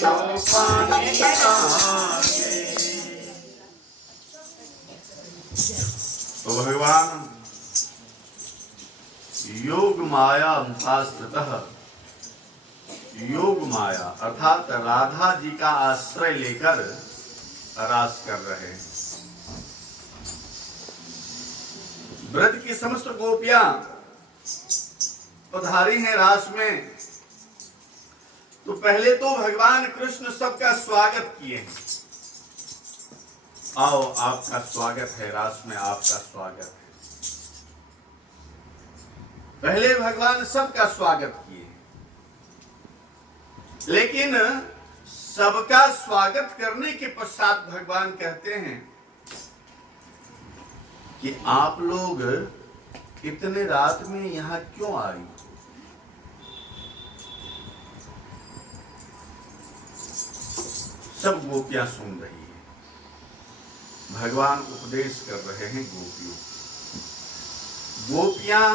पानी बनाए। तो भगवान योग माया अंतास्ततः योग माया अर्थात राधा जी का आश्रय लेकर रास कर रहे हैं। ब्रज की समस्त गोपियां पधारी हैं रास में। तो पहले तो भगवान कृष्ण सबका स्वागत किए हैं। आओ आपका स्वागत है, रास में आपका स्वागत है। पहले भगवान सबका स्वागत किए, लेकिन सबका स्वागत करने के पश्चात भगवान कहते हैं कि आप लोग इतने रात में यहां क्यों आई? सब गोपियां सुन रही है। भगवान उपदेश कर रहे हैं गोपियों। गोपियां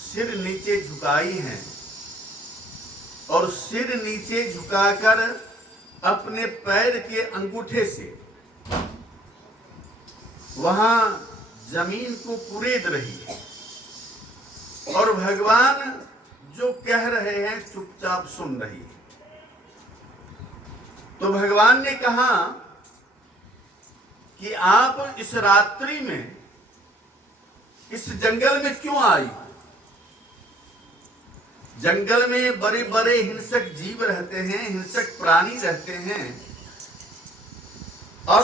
सिर नीचे झुकाई हैं और सिर नीचे झुकाकर अपने पैर के अंगूठे से वहां जमीन को कुरेद रही है और भगवान जो कह रहे हैं चुपचाप सुन रही है। तो भगवान ने कहा कि आप इस रात्रि में इस जंगल में क्यों आई? जंगल में बड़े बड़े हिंसक जीव रहते हैं, हिंसक प्राणी रहते हैं, और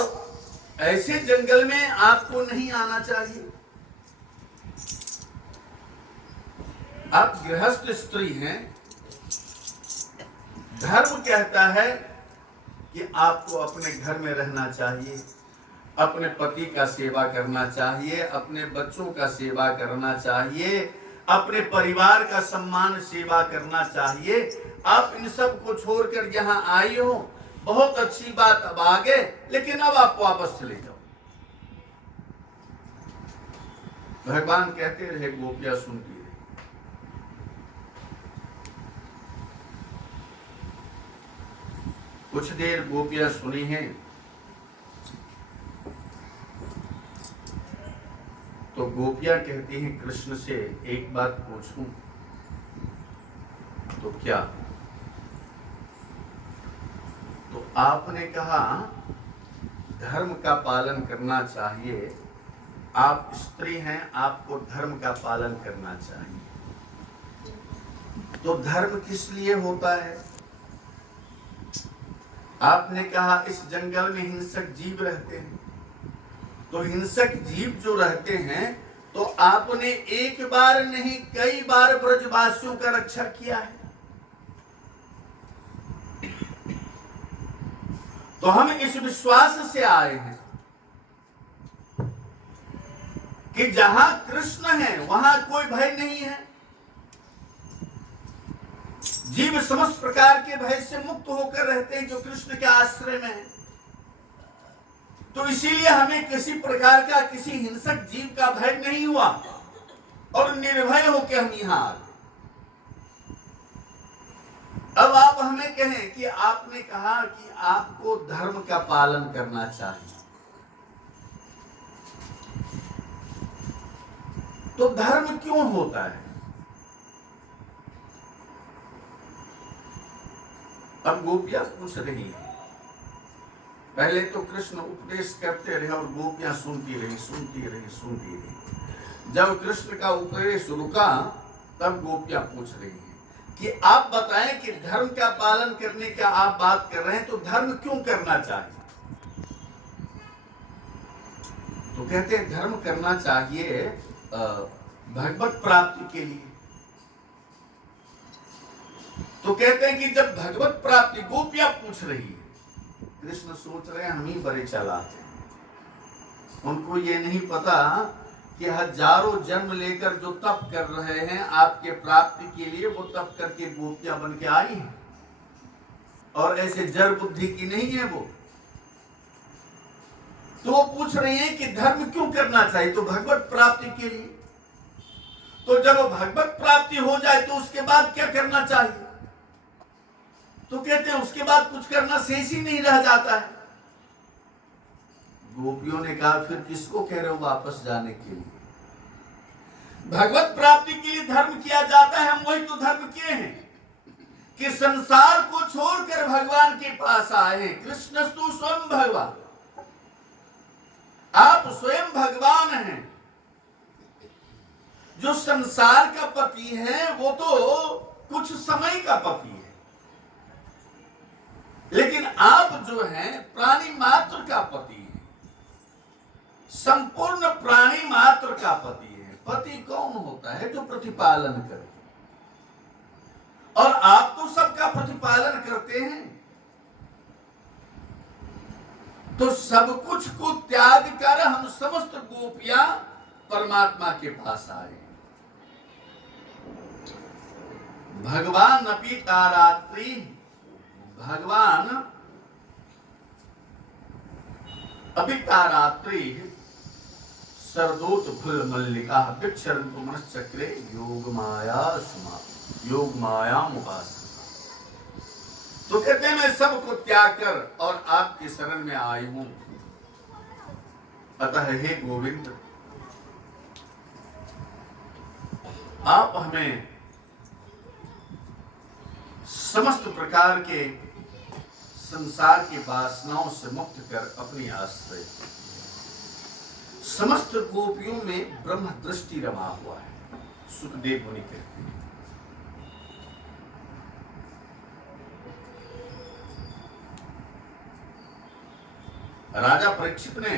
ऐसे जंगल में आपको नहीं आना चाहिए। आप गृहस्थ स्त्री हैं। धर्म कहता है कि आपको अपने घर में रहना चाहिए, अपने पति का सेवा करना चाहिए, अपने बच्चों का सेवा करना चाहिए, अपने परिवार का सम्मान सेवा करना चाहिए। आप इन सब को छोड़कर यहाँ आई हो, बहुत अच्छी बात, अब आगे, लेकिन अब आप वापस चले जाओ। भगवान कहते रहे, गोपियां सुनती रही। कुछ देर गोपियां सुनी हैं, तो गोपियां कहती हैं कृष्ण से, एक बात पूछूं? तो क्या? तो आपने कहा धर्म का पालन करना चाहिए। आप स्त्री हैं, आपको धर्म का पालन करना चाहिए। तो धर्म किस लिए होता है? आपने कहा इस जंगल में हिंसक जीव रहते हैं। तो हिंसक जीव जो रहते हैं, तो आपने एक बार नहीं कई बार ब्रजवासियों का रक्षा किया है। तो हम इस विश्वास से आए हैं कि जहां कृष्ण है वहां कोई भय नहीं है। जीव समस्त प्रकार के भय से मुक्त होकर रहते हैं जो कृष्ण के आश्रय में है। तो इसीलिए हमें किसी प्रकार का, किसी हिंसक जीव का भय नहीं हुआ और निर्भय होकर हम यहां आ गए। अब आप हमें कहें कि आपने कहा कि आपको धर्म का पालन करना चाहिए, तो धर्म क्यों होता है? अब गोपियां पूछ रही हैं। पहले तो कृष्ण उपदेश करते रहे और गोपियां सुनती रही, सुनती रही, सुनती रही। जब कृष्ण का उपदेश रुका, तब गोपियां पूछ रही हैं कि आप बताएं कि धर्म का पालन करने का आप बात कर रहे हैं, तो धर्म क्यों करना चाहिए? तो कहते हैं धर्म करना चाहिए भगवत प्राप्ति के लिए। तो कहते हैं कि जब भगवत प्राप्ति, गोपियां पूछ रही है, कृष्ण सोच रहे हैं हम ही बड़े चालाक हैं। उनको ये नहीं पता कि हजारों जन्म लेकर जो तप कर रहे हैं आपके प्राप्ति के लिए, वो तप करके गोपियां बन के आई हैं और ऐसे जड़ बुद्धि की नहीं है वो। तो वो पूछ रही हैं कि धर्म क्यों करना चाहिए? तो भगवत प्राप्ति के लिए। तो जब भगवत प्राप्ति हो जाए तो उसके बाद क्या करना चाहिए? तो कहते हैं उसके बाद कुछ करना शेष ही नहीं रह जाता है। गोपियों ने कहा फिर किसको कह रहे हो वापस जाने के लिए? भगवत प्राप्ति के लिए धर्म किया जाता है, हम वही तो धर्म किए हैं कि संसार को छोड़कर भगवान के पास आए हैं। कृष्णस्तु स्वयं भगवान, आप स्वयं भगवान हैं। जो संसार का पति है वो तो कुछ समय का पति है, लेकिन आप जो हैं प्राणी मात्र का पति है, संपूर्ण प्राणी मात्र का पति है। पति कौन होता है? जो प्रतिपालन करे, और आप तो सबका प्रतिपालन करते हैं। तो सब कुछ को त्याग कर हम समस्त गोपियां परमात्मा के पास आए। भगवान अपि तारात्रि, भगवान अपि तारात्रि सरदूत फुल मल्लिका बिक्षरन्तु मनश्चक्रे योग माया सुमा योग माया मुपासना। तो कहते हैं मैं सबको त्याग कर और आपकी शरण में आई हूं। अतः हे गोविंद, आप हमें समस्त प्रकार के संसार की वासनाओं से मुक्त कर अपनी आश्रय। समस्त गोपियों में ब्रह्म दृष्टि रमा हुआ है, सुखदेव मुनि कहते हैं। राजा परीक्षित ने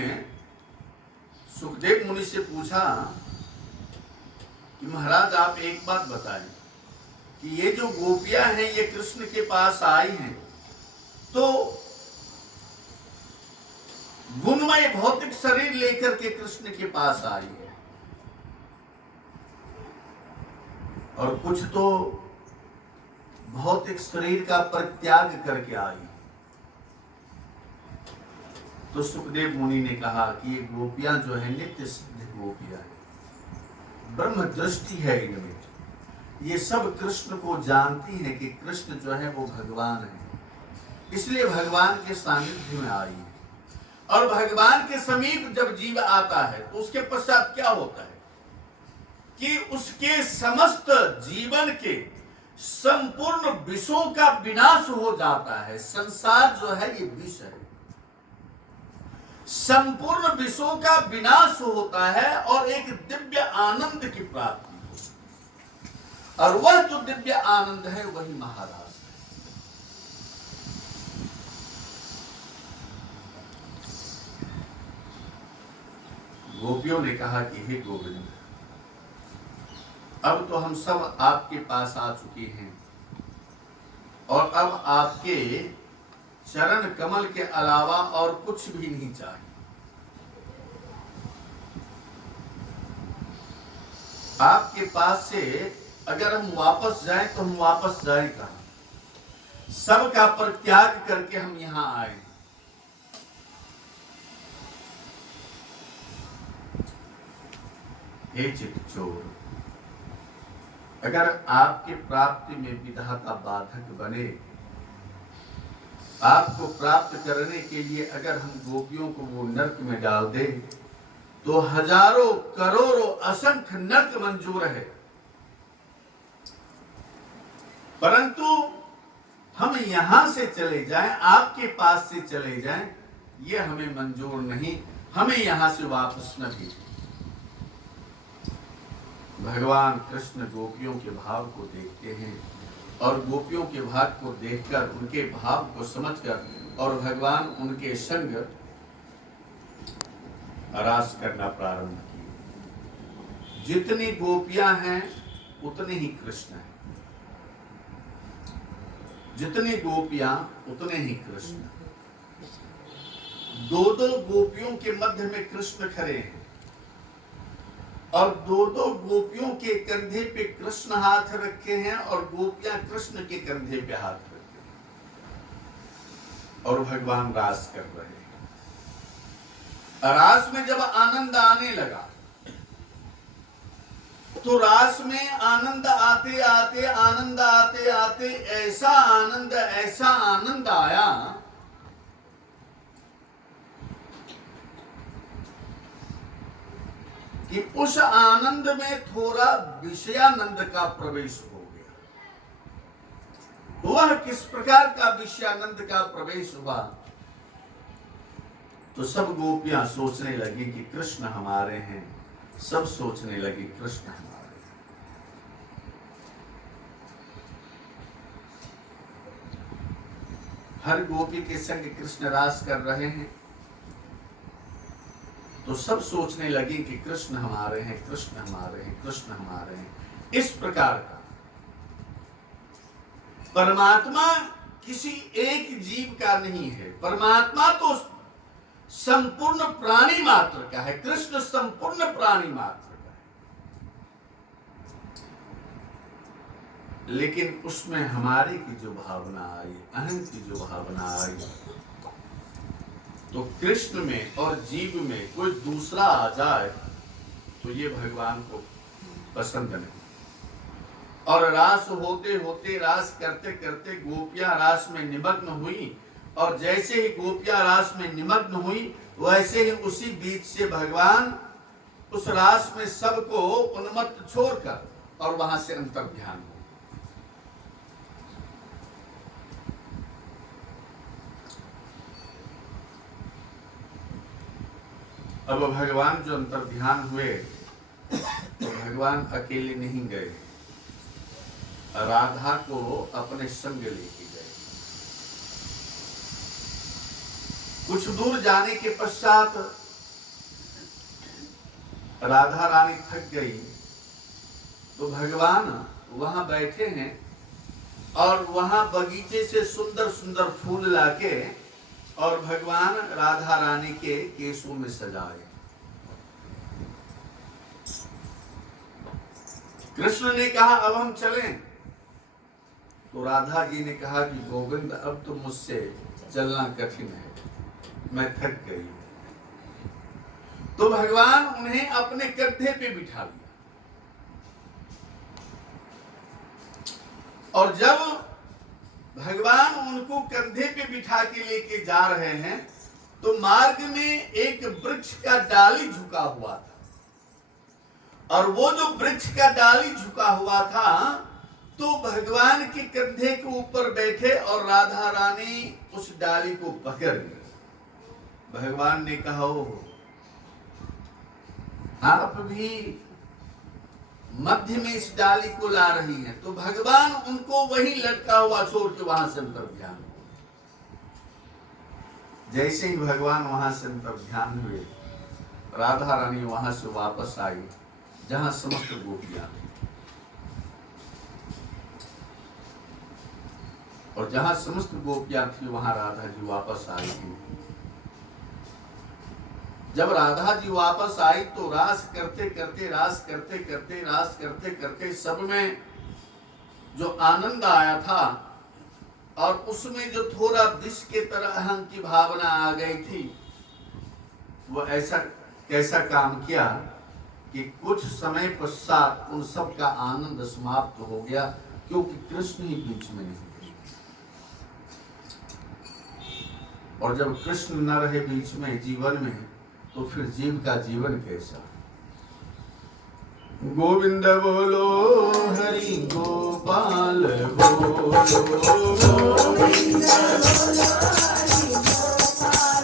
सुखदेव मुनि से पूछा कि महाराज आप एक बात बताएं कि ये जो गोपियां हैं ये कृष्ण के पास आई हैं, तो गुणमय भौतिक शरीर लेकर के कृष्ण के पास आई है, और कुछ तो भौतिक शरीर का परित्याग करके आई। तो सुखदेव मुनि ने कहा कि ये गोपियां जो है नित्य सिद्ध गोपियां हैं, ब्रह्म दृष्टि है इनमें। ये सब कृष्ण को जानती हैं कि कृष्ण जो है वो भगवान है, इसलिए भगवान के सानिध्य में आई है। और भगवान के समीप जब जीव आता है तो उसके पश्चात क्या होता है कि उसके समस्त जीवन के संपूर्ण विषयों का विनाश हो जाता है। संसार जो है ये विष है, संपूर्ण विषयों का विनाश होता है और एक दिव्य आनंद की प्राप्ति होती है, और वह जो दिव्य आनंद है वही महाराज। गोपियों ने कहा कि हे गोविंद, अब तो हम सब आपके पास आ चुके हैं, और अब आपके चरण कमल के अलावा और कुछ भी नहीं चाहिए। आपके पास से अगर हम वापस जाएं तो हम वापस जाएं कहां? सबका परित्याग करके हम यहां आए। हे चित्तचोर, अगर आपके प्राप्ति में विधाता बाधक बने, आपको प्राप्त करने के लिए अगर हम गोपियों को वो नरक में डाल दे, तो हजारों करोड़ों असंख्य नरक मंजूर है, परंतु हम यहां से चले जाएं, आपके पास से चले जाएं, ये हमें मंजूर नहीं। हमें यहां से वापस न भेजें। भगवान कृष्ण गोपियों के भाव को देखते हैं, और गोपियों के भाव को देखकर उनके भाव को समझकर और भगवान उनके संग रास करना प्रारंभ किए। जितनी गोपियां हैं उतने ही कृष्ण हैं, जितनी गोपियां उतने ही कृष्ण। दो दो गोपियों के मध्य में कृष्ण खड़े हैं, और दो दो गोपियों के कंधे पे कृष्ण हाथ रखे हैं, और गोपियां कृष्ण के कंधे पे हाथ रखे हैं, और भगवान रास कर रहे हैं। रास में जब आनंद आने लगा तो रास में आनंद आते आते ऐसा आनंद आया कि उस आनंद में थोड़ा विषयानंद का प्रवेश हो गया। वह किस प्रकार का विषयानंद का प्रवेश हुआ? तो सब गोपियां सोचने लगी कि कृष्ण हमारे हैं, सब सोचने लगी कृष्ण हमारे हैं। हर गोपी के संग कृष्ण रास कर रहे हैं, तो सब सोचने लगी कि कृष्ण हमारे हैं, कृष्ण हमारे हैं, कृष्ण हमारे हैं। इस प्रकार का परमात्मा किसी एक जीव का नहीं है, परमात्मा तो संपूर्ण प्राणी मात्र का है। कृष्ण संपूर्ण प्राणी मात्र का है, लेकिन उसमें हमारे की जो भावना आई, अहम की जो भावना आई, तो कृष्ण में और जीव में कोई दूसरा आ जाए तो ये भगवान को पसंद नहीं। और रास होते होते, रास करते करते गोपियां रास में निमग्न हुई, और जैसे ही गोपियां रास में निमग्न हुई, वैसे ही उसी बीच से भगवान उस रास में सबको उन्मत्त छोड़कर और वहां से अंतर्ध्यान हो। अब भगवान जो अंतर्ध्यान हुए, तो भगवान अकेले नहीं गए, राधा को अपने संग लेके गए। कुछ दूर जाने के पश्चात राधा रानी थक गई, तो भगवान वहां बैठे हैं और वहां बगीचे से सुंदर सुंदर फूल लाके और भगवान राधा रानी के केसों में सजाए। कृष्ण ने कहा अब हम चलें, तो राधा जी ने कहा कि गोविंद अब तो मुझसे चलना कठिन है, मैं थक गई। तो भगवान उन्हें अपने कंधे पे बिठा लिया, और जब भगवान उनको कंधे पे बिठा के लेके जा रहे हैं, तो मार्ग में एक वृक्ष का डाली झुका हुआ था, और वो जो वृक्ष का डाली झुका हुआ था, तो भगवान के कंधे के ऊपर बैठे और राधा रानी उस डाली को पकड़ ली। भगवान ने कहा ओ आप भी मध्य में इस डाली को ला रही हैं, तो भगवान उनको वही लटका हुआ छोड़ के वहां से अंतर्ध्यान हुए। जैसे ही भगवान वहां से अंतर्ध्यान हुए, राधा रानी वहां से वापस आई जहां समस्त गोपियां थी, और जहां समस्त गोपियां थी वहां राधा जी वापस आई थी। जब राधा जी वापस आई तो रास करते करते सब में जो आनंद आया था, और उसमें जो थोड़ा विष के तरह अहम की भावना आ गई थी, वो ऐसा कैसा काम किया कि कुछ समय पश्चात उन सब का आनंद समाप्त हो गया, क्योंकि कृष्ण ही बीच में नहीं। और जब कृष्ण न रहे बीच में जीवन में, तो फिर जीव का जीवन कैसा? गोविंद बोलो हरि गोपाल बोलो, गोविंद बोलो हरि गोपाल